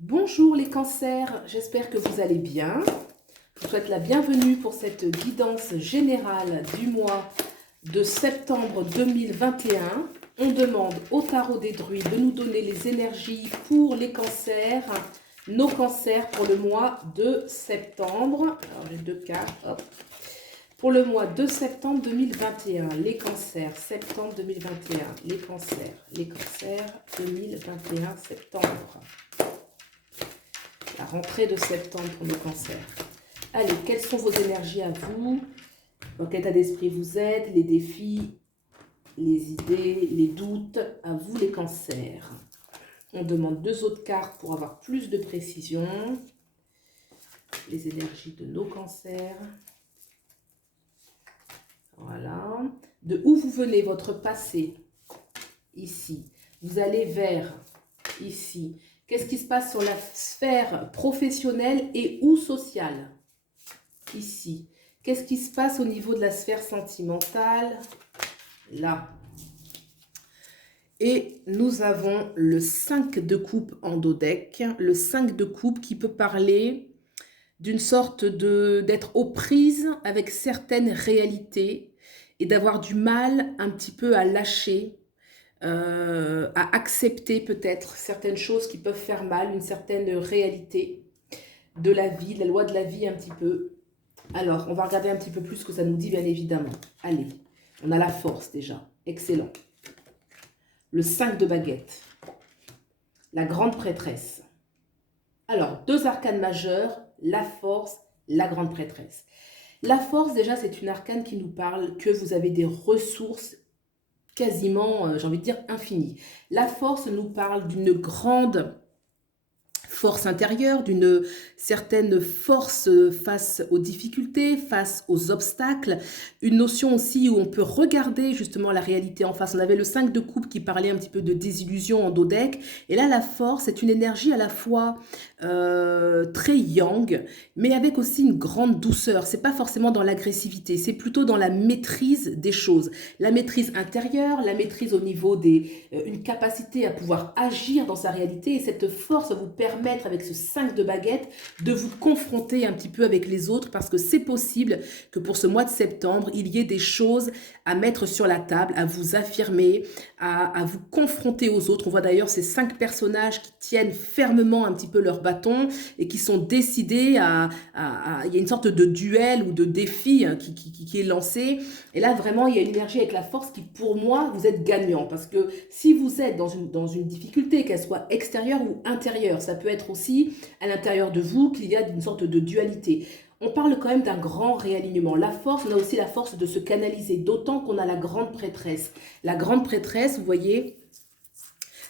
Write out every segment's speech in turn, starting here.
Bonjour les cancers, j'espère que vous allez bien. Je vous souhaite la bienvenue pour cette guidance générale du mois de septembre 2021. On demande au tarot des druides de nous donner les énergies pour les cancers, nos cancers pour le mois de septembre. Alors j'ai deux cartes, hop. Pour le mois de septembre 2021, les cancers, septembre 2021, les cancers 2021, septembre. La rentrée de septembre pour le cancer. Allez, quelles sont vos énergies à vous? Dans quel état d'esprit vous êtes? Les défis, les idées, les doutes, à vous les cancers. On demande deux autres cartes pour avoir plus de précision. Les énergies de nos cancers. Voilà. De où vous venez, votre passé, ici. Vous allez vers, ici. Qu'est-ce qui se passe sur la sphère professionnelle et ou sociale? Ici. Qu'est-ce qui se passe au niveau de la sphère sentimentale? Là. Et nous avons le 5 de coupe en dos deck. Le 5 de coupe qui peut parler d'une sorte d'être aux prises avec certaines réalités et d'avoir du mal un petit peu à lâcher, à accepter peut-être certaines choses qui peuvent faire mal, une certaine réalité de la vie, de la loi de la vie un petit peu. Alors, on va regarder un petit peu plus ce que ça nous dit, bien évidemment. Allez, on a la force déjà. Excellent. Le 5 de baguette. La grande prêtresse. Alors, deux arcanes majeures, la force, la grande prêtresse. La force, déjà, c'est une arcane qui nous parle que vous avez des ressources quasiment, j'ai envie de dire, infinies. La force nous parle d'une grande force intérieure, d'une certaine force face aux difficultés, face aux obstacles, une notion aussi où on peut regarder justement la réalité en face. On avait le 5 de coupe qui parlait un petit peu de désillusion en dos deck, et là la force est une énergie à la fois très yang, mais avec aussi une grande douceur. C'est pas forcément dans l'agressivité, c'est plutôt dans la maîtrise des choses, la maîtrise intérieure, la maîtrise au niveau une capacité à pouvoir agir dans sa réalité, et cette force va vous permettre avec ce 5 de baguette de vous confronter un petit peu avec les autres, parce que c'est possible que pour ce mois de septembre, il y ait des choses à mettre sur la table, à vous affirmer, à vous confronter aux autres. On voit d'ailleurs ces 5 personnages qui tiennent fermement un petit peu leur bâton et qui sont décidés il y a une sorte de duel ou de défi qui est lancé. Et là, vraiment, il y a une énergie avec la force qui, pour moi, vous êtes gagnant. Parce que si vous êtes dans une difficulté, qu'elle soit extérieure ou intérieure, ça peut être aussi à l'intérieur de vous qu'il y a une sorte de dualité. On parle quand même d'un grand réalignement. La force, on a aussi la force de se canaliser, d'autant qu'on a la grande prêtresse. La grande prêtresse, vous voyez,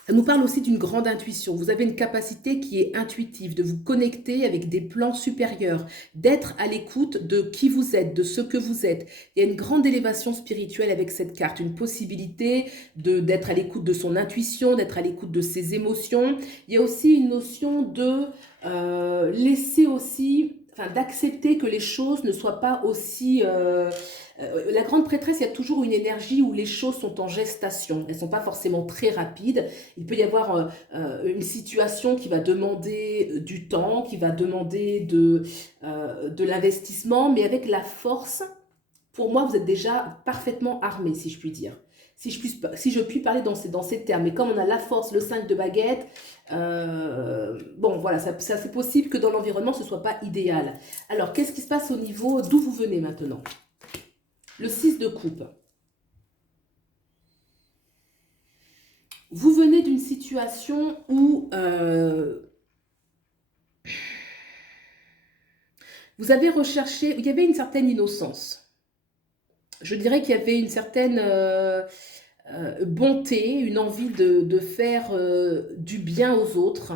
ça nous parle aussi d'une grande intuition. Vous avez une capacité qui est intuitive, de vous connecter avec des plans supérieurs, d'être à l'écoute de qui vous êtes, de ce que vous êtes. Il y a une grande élévation spirituelle avec cette carte, une possibilité d'être à l'écoute de son intuition, d'être à l'écoute de ses émotions. Il y a aussi une notion de laisser aussi, enfin, d'accepter que les choses ne soient pas aussi... la grande prêtresse, il y a toujours une énergie où les choses sont en gestation. Elles ne sont pas forcément très rapides. Il peut y avoir une situation qui va demander du temps, qui va demander de l'investissement, mais avec la force, pour moi, vous êtes déjà parfaitement armé, si je puis dire. Si je puis parler dans ces termes. Mais comme on a la force, le 5 de baguette, bon, voilà, ça c'est possible que dans l'environnement, ce ne soit pas idéal. Alors, qu'est-ce qui se passe au niveau d'où vous venez maintenant? Le 6 de coupe. Vous venez d'une situation où vous avez recherché, il y avait une certaine innocence. Je dirais qu'il y avait une certaine bonté, une envie de faire du bien aux autres.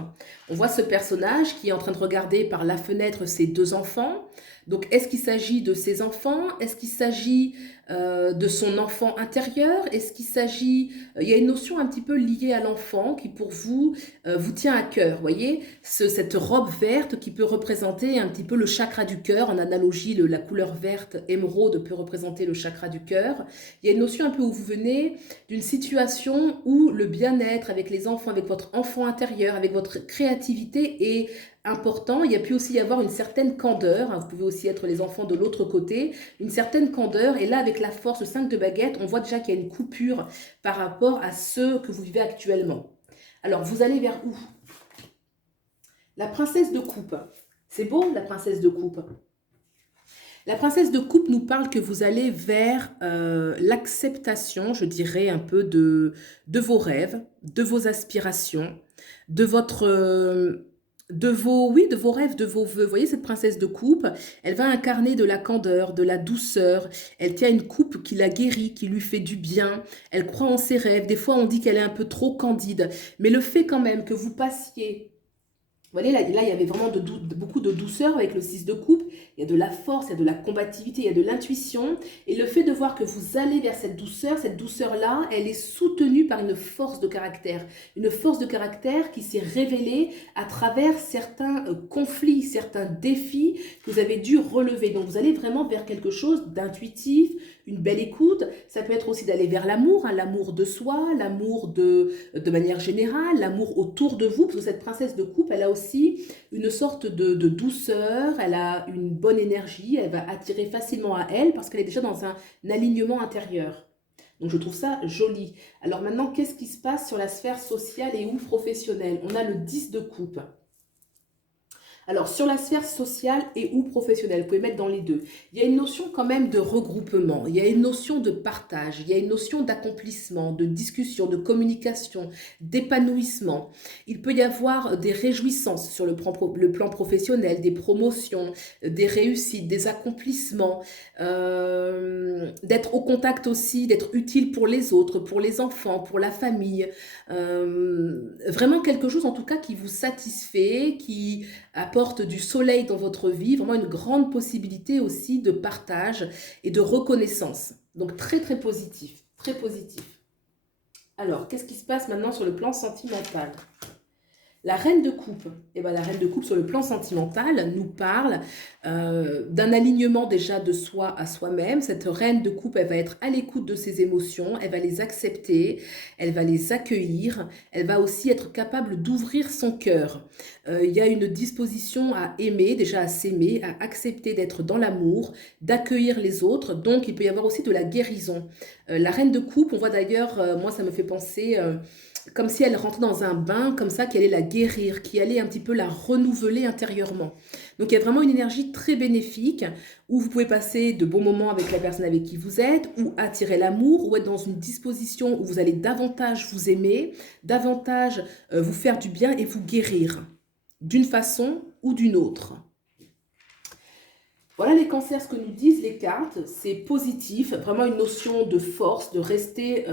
On voit ce personnage qui est en train de regarder par la fenêtre ses deux enfants. Donc, est-ce qu'il s'agit de ses enfants? Est-ce qu'il s'agit de son enfant intérieur? Est-ce qu'il s'agit... il y a une notion un petit peu liée à l'enfant qui, pour vous, vous tient à cœur. Vous voyez, cette robe verte qui peut représenter un petit peu le chakra du cœur. En analogie, la couleur verte émeraude peut représenter le chakra du cœur. Il y a une notion un peu où vous venez d'une situation où le bien-être avec les enfants, avec votre enfant intérieur, avec votre créativité est important. Il y a pu aussi y avoir une certaine candeur, hein, vous pouvez aussi être les enfants de l'autre côté, une certaine candeur, et là avec la force, le 5 de baguette, on voit déjà qu'il y a une coupure par rapport à ce que vous vivez actuellement. Alors, vous allez vers où? La princesse de coupe. C'est beau, la princesse de coupe. La princesse de coupe nous parle que vous allez vers l'acceptation, je dirais, un peu de vos rêves, de vos aspirations, de votre... oui, de vos rêves, de vos vœux. Vous voyez, cette princesse de coupe, elle va incarner de la candeur, de la douceur. Elle tient une coupe qui la guérit, qui lui fait du bien. Elle croit en ses rêves. Des fois, on dit qu'elle est un peu trop candide. Mais le fait quand même que vous passiez... Vous voyez, là, il y avait vraiment beaucoup de douceur avec le 6 de coupe. Il y a de la force, il y a de la combativité, il y a de l'intuition. Et le fait de voir que vous allez vers cette douceur-là, elle est soutenue par une force de caractère. Une force de caractère qui s'est révélée à travers certains conflits, certains défis que vous avez dû relever. Donc, vous allez vraiment vers quelque chose d'intuitif, une belle écoute. Ça peut être aussi d'aller vers l'amour, hein, l'amour de soi, l'amour de manière générale, l'amour autour de vous. Parce que cette princesse de coupe, elle a aussi une sorte de douceur, elle a une bonne énergie, elle va attirer facilement à elle parce qu'elle est déjà dans un alignement intérieur. Donc je trouve ça joli. Alors maintenant, qu'est-ce qui se passe sur la sphère sociale et ou professionnelle? On a le 10 de coupe. Alors, sur la sphère sociale et ou professionnelle, vous pouvez mettre dans les deux. Il y a une notion quand même de regroupement, il y a une notion de partage, il y a une notion d'accomplissement, de discussion, de communication, d'épanouissement. Il peut y avoir des réjouissances sur le plan professionnel, des promotions, des réussites, des accomplissements, d'être au contact aussi, d'être utile pour les autres, pour les enfants, pour la famille. Vraiment quelque chose en tout cas qui vous satisfait, qui apporte du soleil dans votre vie, vraiment une grande possibilité aussi de partage et de reconnaissance. Donc très très positif, très positif. Alors, qu'est-ce qui se passe maintenant sur le plan sentimental? La reine de coupe, eh ben, la reine de coupe sur le plan sentimental nous parle d'un alignement déjà de soi à soi-même. Cette reine de coupe, elle va être à l'écoute de ses émotions, elle va les accepter, elle va les accueillir, elle va aussi être capable d'ouvrir son cœur. Il y a une disposition à aimer, déjà à s'aimer, à accepter d'être dans l'amour, d'accueillir les autres. Donc, il peut y avoir aussi de la guérison. La reine de coupe, on voit d'ailleurs, moi ça me fait penser... comme si elle rentrait dans un bain, comme ça, qui allait la guérir, qui allait un petit peu la renouveler intérieurement. Donc il y a vraiment une énergie très bénéfique, où vous pouvez passer de bons moments avec la personne avec qui vous êtes, ou attirer l'amour, ou être dans une disposition où vous allez davantage vous aimer, davantage vous faire du bien et vous guérir, d'une façon ou d'une autre. Voilà les cancers, ce que nous disent les cartes, c'est positif, vraiment une notion de force, de rester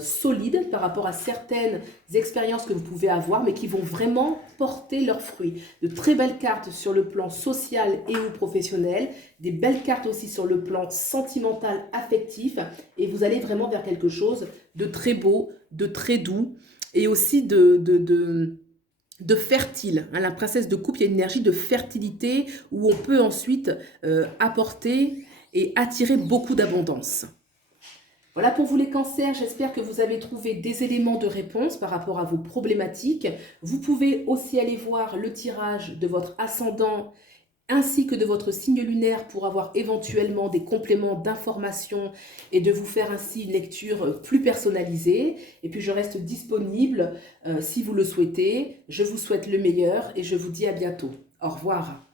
solide par rapport à certaines expériences que vous pouvez avoir, mais qui vont vraiment porter leurs fruits. De très belles cartes sur le plan social et ou professionnel, des belles cartes aussi sur le plan sentimental, affectif, et vous allez vraiment vers quelque chose de très beau, de très doux, et aussi de fertile. Hein, la princesse de coupe, il y a une énergie de fertilité où on peut ensuite apporter et attirer beaucoup d'abondance. Voilà pour vous les cancers, j'espère que vous avez trouvé des éléments de réponse par rapport à vos problématiques. Vous pouvez aussi aller voir le tirage de votre ascendant ainsi que de votre signe lunaire pour avoir éventuellement des compléments d'informations et de vous faire ainsi une lecture plus personnalisée. Et puis je reste disponible si vous le souhaitez. Je vous souhaite le meilleur et je vous dis à bientôt. Au revoir.